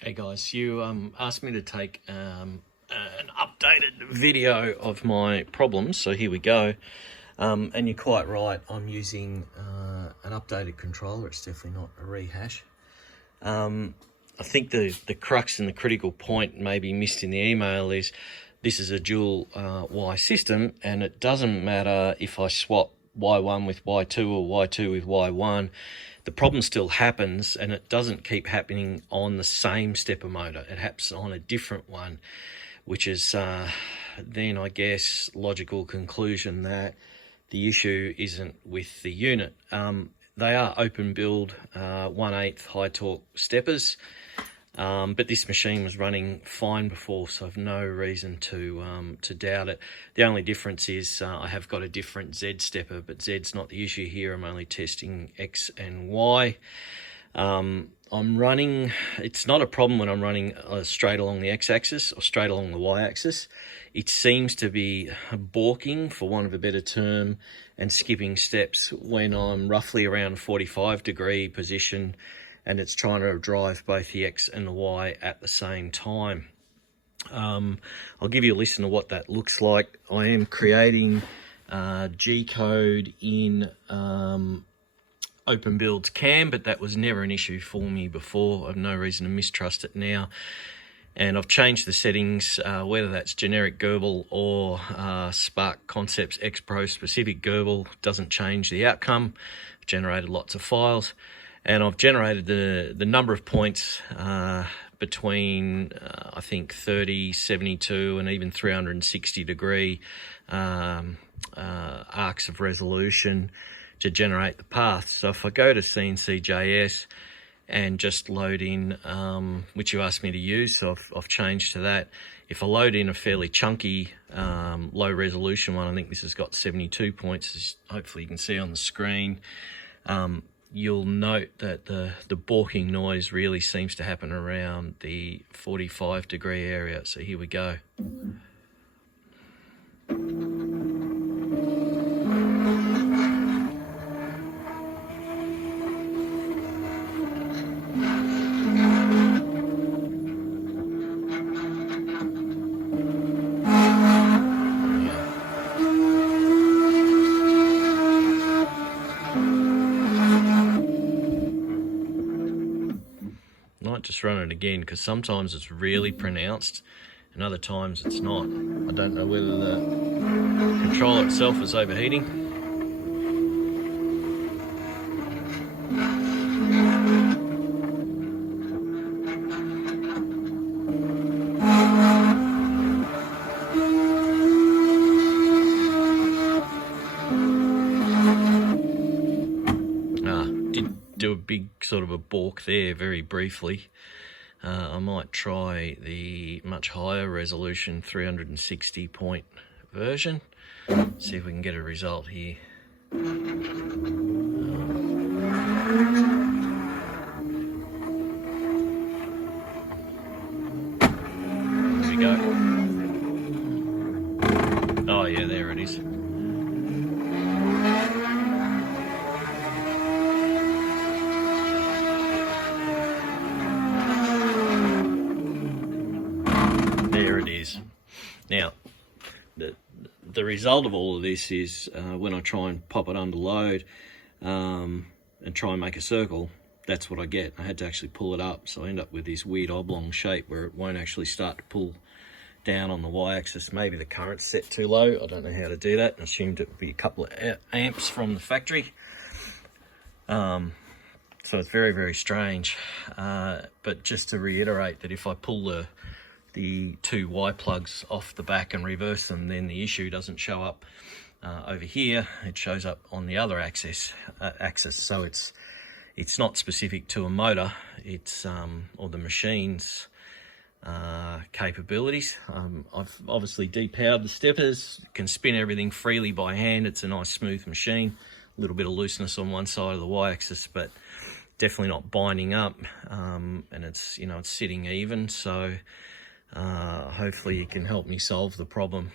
Hey guys, you asked me to take an updated video of my problems, so here we go. And you're quite right, I'm using an updated controller. It's definitely not a rehash. I think the crux and the critical point maybe missed in the email is this is a dual Y system, and it doesn't matter if I swap Y1 with Y2 or Y2 with Y1, the problem still happens, and it doesn't keep happening on the same stepper motor. It happens on a different one, which is then I guess logical conclusion that the issue isn't with the unit. They are open build 1/8 high torque steppers, but this machine was running fine before, so I've no reason to doubt it. The only difference is I have got a different Z stepper, but Z's not the issue here. I'm only testing X and Y. I'm running, it's not a problem when I'm running straight along the X-axis or straight along the Y-axis. It seems to be balking, for want of a better term, and skipping steps when I'm roughly around a 45-degree position, and it's trying to drive both the X and the Y at the same time. I'll give you a listen to what that looks like. I am creating G-code in open build cam, but that was never an issue for me before. I've no reason to mistrust it now. And I've changed the settings, whether that's generic Gerbil or Spark Concepts XPro specific Gerbil, doesn't change the outcome. I've generated lots of files, and I've generated the number of points between I think 30, 72 and even 360 degree arcs of resolution to generate the path. So if I go to Cnc and just load in, which you asked me to use, so I've changed to that. If I load in a fairly chunky, low resolution one, I think this has got 72 points, as hopefully you can see on the screen, you'll note that the balking noise really seems to happen around the 45-degree area. So here we go. Might just run it again, because sometimes it's really pronounced and other times it's not. I don't know whether the controller itself is overheating. Do a big sort of a balk there very briefly. I might try the much higher resolution 360 point version, see if we can get a result here. There we go. Oh yeah, there it is. There it is. Now, the result of all of this is when I try and pop it under load and try and make a circle, that's what I get. I had to actually pull it up, so I end up with this weird oblong shape where it won't actually start to pull down on the Y-axis. Maybe the current's set too low. I don't know how to do that. I assumed it would be a couple of amps from the factory. So it's very, very strange. But just to reiterate that if I pull the two Y plugs off the back and reverse them, then the issue doesn't show up over here. It shows up on the other axis. So it's not specific to a motor. It's or the machine's capabilities. I've obviously depowered the steppers. Can spin everything freely by hand. It's a nice smooth machine. A little bit of looseness on one side of the Y-axis, but definitely not binding up. And it's, you know, it's sitting even. So hopefully you can help me solve the problem.